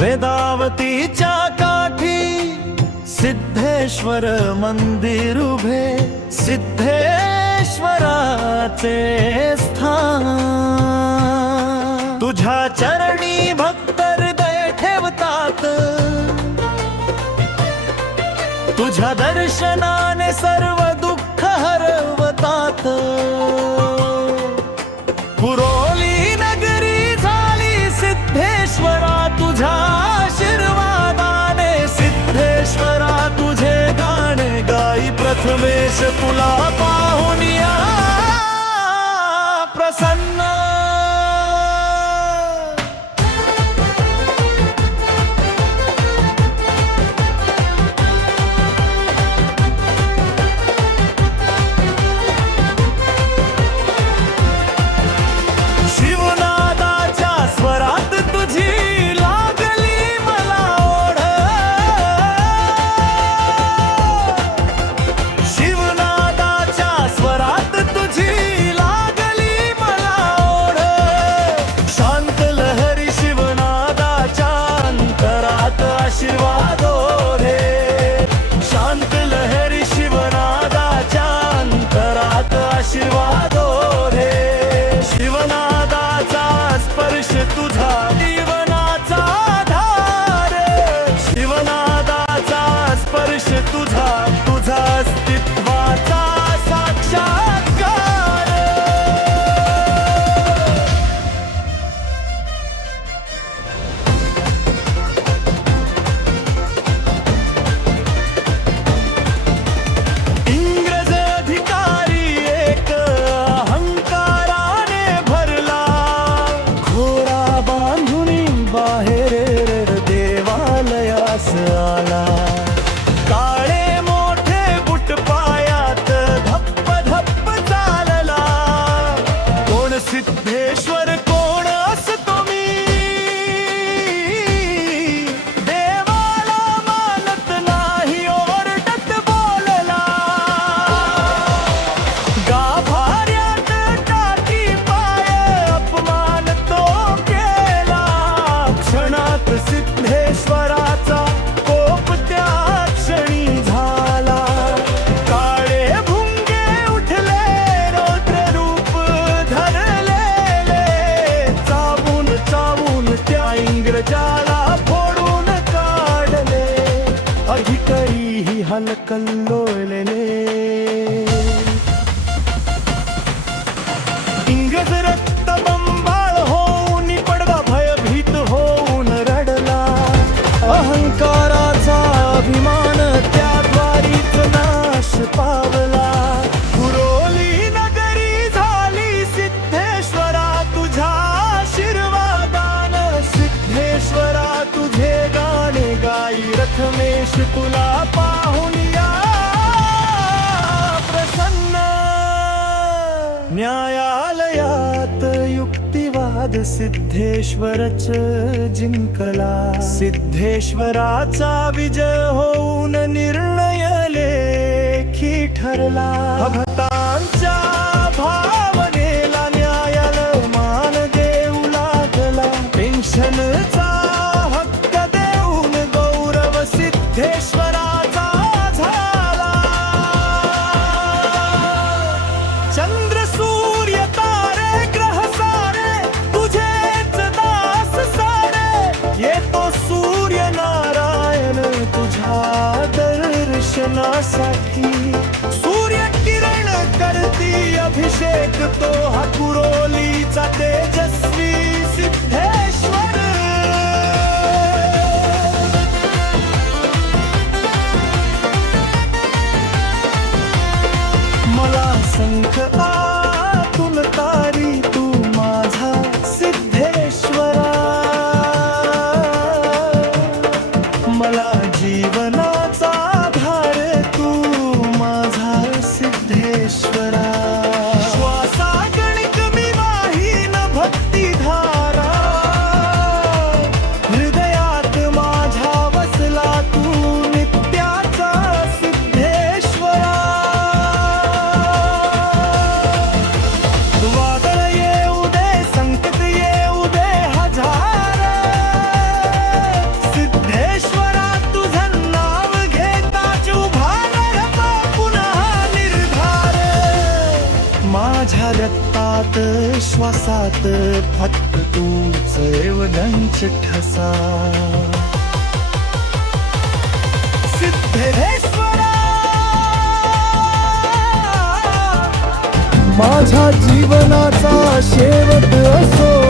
वेदावतीच्या काठी सिद्धेश्वर मंदिर उभे सिद्धेश्वराचे स्थान. तुझ्या चरणी भक्त हृदय ठेवतात. तुझ्या दर्शनाने सर्व प्रथमेश तुला पाहुनिया प्रसन्न. கல்லோழலே होऊन पडवा भयभीत होऊन रडला अहंकाराचा अभिमान त्या नाश पावला पुरोली नगरी झाली सिद्धेश्वरा सिद्धेश्वरा तुझे गाणे गाई रथमेश तुला पा नाद सिद्धेश्वरच जिंकला. सिद्धेश्वराचा विजय होऊन निर्णय लेखी ठरला. भक्तांचा जीवनासाठी सूर्य किरण करती अभिषेक तो हा कुरोलीचा तेजस श्वासात श्वासात फक्त तूच एवढंच ठसा. सिद्धेश्वरा माझ्या जीवनाचा शेवट असो.